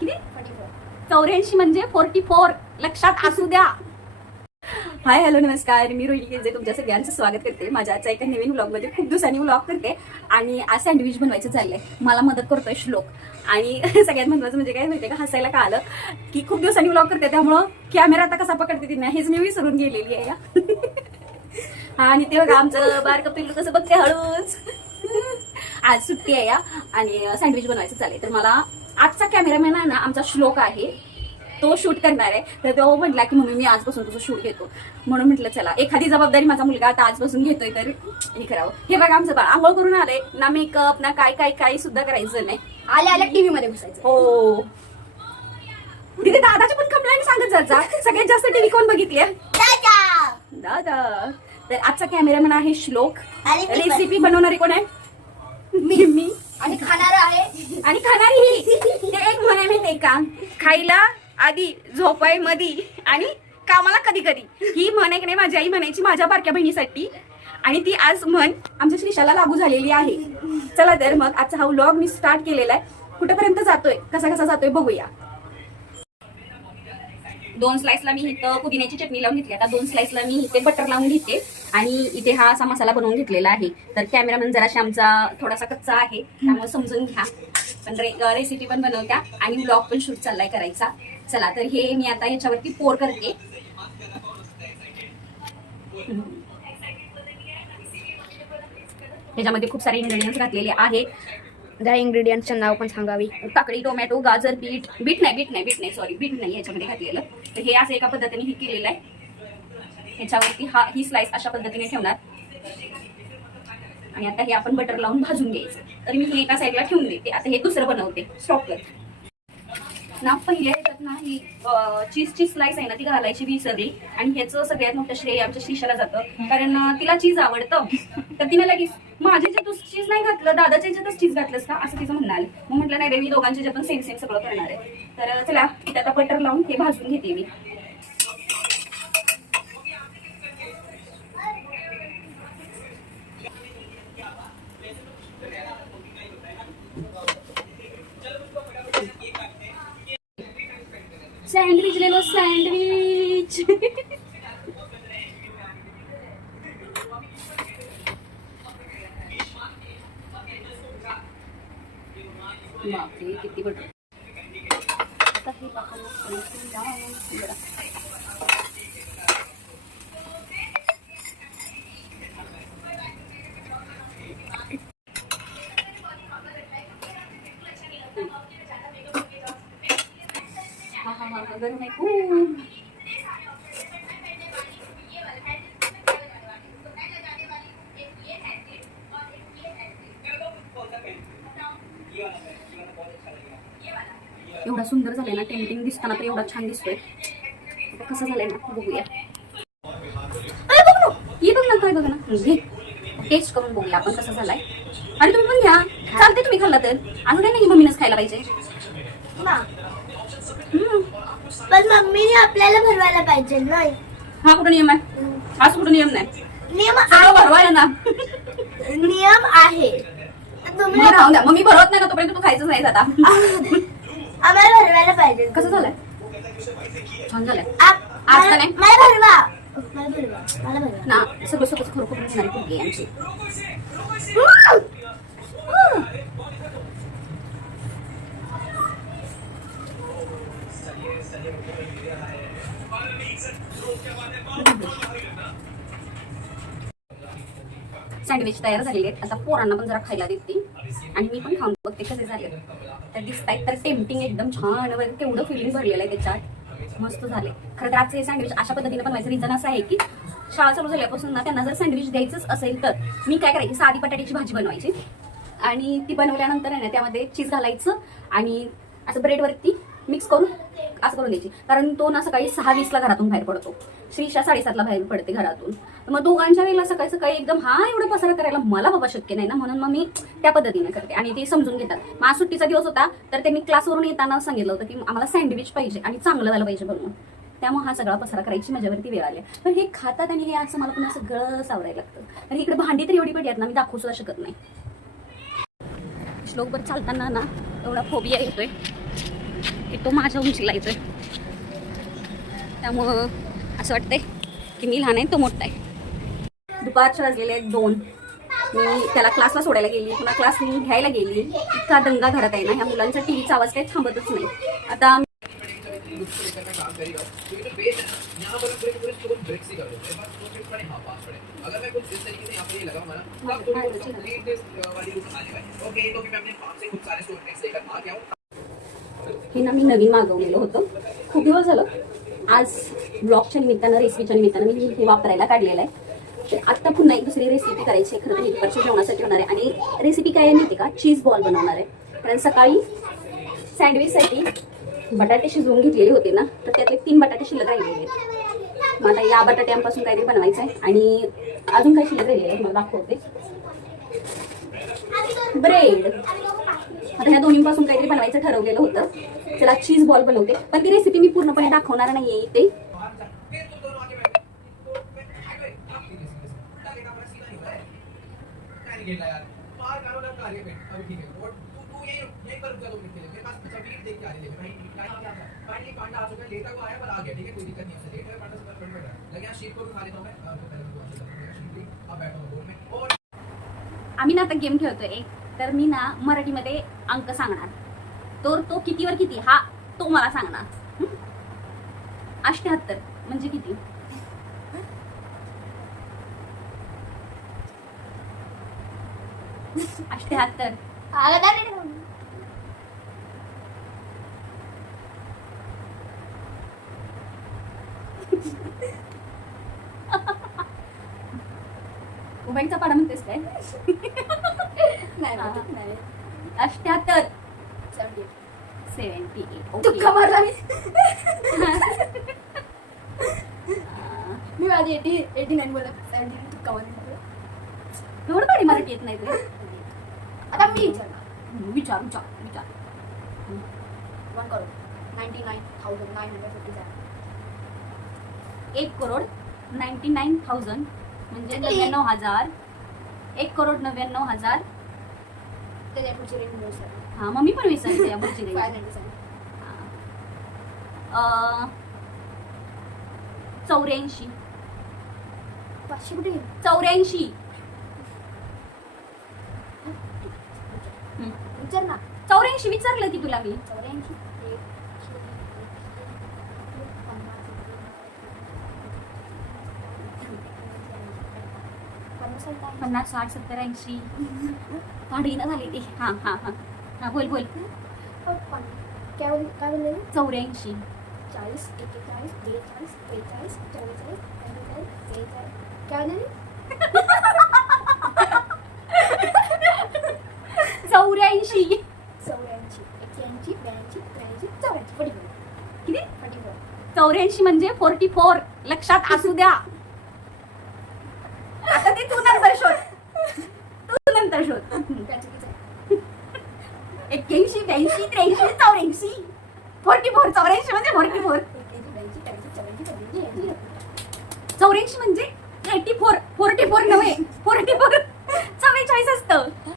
किती 84 म्हणजे 44 लक्षात असू द्या. हाय हॅलो नमस्कार, मी रोहिणी केंजे तुमच्या सगळ्यांचं स्वागत करते माझ्या आजच्या एका नवीन व्लॉगमध्ये. खूप दिवसांनी व्लॉग करते आणि आज सँडविच बनवायचं चाललंय. मला मदत करतोय श्लोक. आणि सगळ्यात महत्त्वाचं म्हणजे काय माहितीये का, हसायला का आलं की खूप दिवसांनी व्लॉग करते त्यामुळं कॅमेरा आता कसा पकडते तिने हेच मी विसरून गेलेली आहे या. आणि ते बघा आमचं बारकं पिल्लू कसं बघते हळूच. आज सुट्टी आहे या आणि सँडविच बनवायचं चाललंय. तर मला आजचा कॅमेरामॅन आहे ना आमचा श्लोक आहे, तो शूट करणार आहे. तर तो म्हटला की मम्मी मी आजपासून तुझं शूट घेतो. म्हणून म्हटलं चला एखादी जबाबदारी माझा मुलगा आता आजपासून घेतोय तर हे करावं. हे बघा आमचं बाळ आंघोळ करून आलंय ना, मेकअप ना काही सुद्धा करायचं नाही. आल्या टीव्ही मध्ये बसायचं. हो तिथे दादाच्या पण कंप्लेंट सांगत जायचा. सगळ्यात जास्त टीव्ही कोण बघितली? दादा. तर आजचा कॅमेरामॅन आहे श्लोक. रेसिपी बनवणारी कोण आहे? मी. आणि खाणार आहे आणि खाणारी ही. ते एक म्हणे माहितीये का, खायला आधी झोपाय मधी आणि कामाला कधी कधी. ही म्हण एक नाही माझी आई म्हणायची माझ्या बारक्या बहिणीसाठी आणि ती आज म्हण आमच्या श्रीशाला लागू झालेली आहे. चला तर मग आजचा हा व्लॉग मी स्टार्ट केलेला आहे. कुठेपर्यंत जातोय कसा जातोय बघूया. 2 स्लाइसला मी इथं पुदिन्याची चटणी लावून घेतली. आता 2 स्लाइसला मी इथे बटर लावून घेते आणि इथे हा असा मसाला बनवून घेतलेला आहे. तर कॅमेरामॅन जराशी आमचा थोडासा कच्चा आहे त्यामुळे समजून घ्या. पण रेसिपी पण बनवत्या आणि ब्लॉग पण शूट चाललाय करायचा. चला तर हे मी आता याच्यावरती पोर करते. त्याच्यामध्ये खूप सारे इंग्रेडियंट्स घातलेले आहेत. त्या इंग्रेडियंट्सचं नाव पण सांगावी. काकडी, टोमॅटो, गाजर, बीट नाही सॉरी बीट नाही याच्यामध्ये घातलेलं. तर हे असं एका पद्धतीने हे केलेलं आहे. ह्याच्यावरती ही स्लाइस अशा पद्धतीने ठेवणार आणि आता हे आपण बटर लावून भाजून घ्यायचं. तर मी हे एका साईडला ठेवून देते. आता हे दुसरं बनवते. स्टॉप कर ना. पहिल्या ह्याच्यात ना ही चीजची स्लाइस आहे ना ती घालायची विसरली आणि ह्याचं सगळ्यात मोठं श्रेय आमच्या श्रीशाला जातं, कारण तिला चीज आवडतं. तर तिने लगेच माझ्या जे तू चीज नाही घातलं दादाच्या ह्याच्यातच चीज घातलंस का असं तिचं म्हणणं आलं. मग म्हटलं नाही रे मी दोघांच्या ह्याच्यातून सेम सगळं करणार आहे. तर चला इथे आता बटर लावून हे भाजून घेते मी. सँडविच ले लो सँडविच. बापरे किती बटर. गरम आहे खूप. एवढा सुंदर झालाय ना, टेम्पटिंग दिसताना तर एवढा छान दिसतोय. कसं झालंय ना बघूया. ये बघ ना काय बघा ना, टेस्ट करून बघूया आपण कसं झालाय. आणि तुम्ही पण घ्या, चालते तुम्ही खाल्ला तर. असं काही नाही मम्मीनंच खायला पाहिजे ना. पण मम्मीने आपल्याला भरवायला पाहिजे नाही. हा कुठं नियम आहे? असं कुठं नियम नाही. नियम भरवायला ना नियम आहे. तुम्ही राहून द्या. मम्मी भरवत नाही ना तोपर्यंत तू खायचं नाही आता. आम्हाला भरवायला पाहिजे. कसं झालंय? छान झालंय. आज का नाही मला भरवा ना. सगळं खरोखर घेणारी कुठली आमची. सँडविच तयार झालेले आहेत. आता पोरांना पण जरा खायला देते आणि मी पण खाऊन बघते कसे झाले. तर दिसतायत तर टेम्पटिंग एकदम छान. केवढं फिलिंग भरलेलं आहे त्याच्यात. मस्त झाले. खरं तर आजचं हे सँडविच अशा पद्धतीने बनवायचं रिझन असं आहे की शाळा चालू झाल्यापासून ना त्यांना जर सँडविच द्यायचंच असेल तर मी काय करायची, साधी बटाट्याची भाजी बनवायची आणि ती बनवल्यानंतर आहे ना त्यामध्ये चीज घालायचं आणि असं ब्रेडवरती मिक्स करून असं करून द्यायची. कारण तो ना सकाळी 6:20ला घरातून बाहेर पडतो. श्रीशा 7:30ला बाहेर पडते घरातून. मग दोघांच्या वेळेला सकाळी एकदम एवढं पसारा करायला मला बाबा शक्य नाही ना, म्हणून मग मी त्या पद्धतीने करते आणि ते समजून घेतात. मग आज सुट्टीचा दिवस होता तर त्यांनी क्लासवरून येताना सांगितलं होतं की आम्हाला सँडविच पाहिजे आणि चांगलं झालं पाहिजे बनवून. त्यामुळे हा सगळा पसारा करायची माझ्यावरती वेळ आली. पण हे खातात आणि हे असं मला पुन्हा सगळं सावरायला लागतं. आणि इकडे भांडी तर एवढी पडली आहेत ना, मी दाखवू सुद्धा शकत नाही. श्लोकभर चालताना ना एवढा फोबिया येतोय की तो माझ्या उंचीला येतोय, त्यामुळं असं वाटतंय की मी लहान आहे तो मोठा आहे. दुपारचे वाजलेले आहेत 2. मी त्याला क्लासला सोडायला गेली, पुन्हा क्लास मी घ्यायला गेली. इतका दंगा घरात आहे ना, ह्या मुलांचा टीव्हीचा आवाज काही थांबतच नाही. आता हे ना मी नवीन मागवलेलं होतं, खूप दिवस झालं. आज ब्लॉगच्या निमित्तानं, रेसिपीच्या निमित्तानं मी हे वापरायला काढलेलं आहे. तर आत्ता पुन्हा एक दुसरी रेसिपी करायची आहे. खरं तर दुपारच्या जेवणासाठी होणार आहे. आणि रेसिपी काय आहे माहिती का, चीज बॉल बनवणार आहे. कारण सकाळी सँडविचसाठी बटाटे शिजवून घेतलेले होते ना, तर त्यातले 3 बटाटे शिल्लक राहिलेले आहेत. मग आता या बटाट्यांपासून काहीतरी बनवायचं आहे. आणि अजून काही शिल्लक राहिलेले आहे, मला दाखवते. ब्रेड. आता ह्या दोन्हीपासून काहीतरी बनवायचं ठरवलेलं होतं. चला चीज बॉल बनवते, पण ती रेसिपी मी पूर्णपणे दाखवणार नाहीये इथे. आम्ही ना आता गेम खेळतोय एक. तर मी ना मराठीमध्ये अंक सांगणार, तर तो कितीवर किती हा तो मला सांगणार. 78 म्हणजे किती? अष्ट्याहत्तर. उबाईचा पाडा म्हणतेस काय? 78. 78. मी माझी 89 बोलत 78 तुक्का मारला. एवढं पाडी मराठी येत नाही तुला? आता मी विचारणार. विचार विचार विचार. 1,99,957. 1,99,000 म्हणजे 99,000. 1,99,000. त्याच्या पुढची रेंज मिळू शकते. हा मम्मी पण विचारते या पुढची रेंज. 597. 84. 500 कुठे? 84. विचार ना. 84 विचारलं की तुला मी. 84. 50, 60, 70, 80. काढीना झाली ती. हा हा हा हा बोल बोल. काय बोलले? 84. 40, 41, 42, 43, 44, 45, 46. काय बोलले? 84. 84, 81, 82, 83, 84. किती? 44. 84 म्हणजे 44. लक्षात असू द्या. आता ते तू नंतर शोध. तू नंतर शोध. 81, 82, 83, 84. 44. 84 म्हणजे 44. 84 म्हणजे 84. 44 नव्हे. 44. 44 असतं.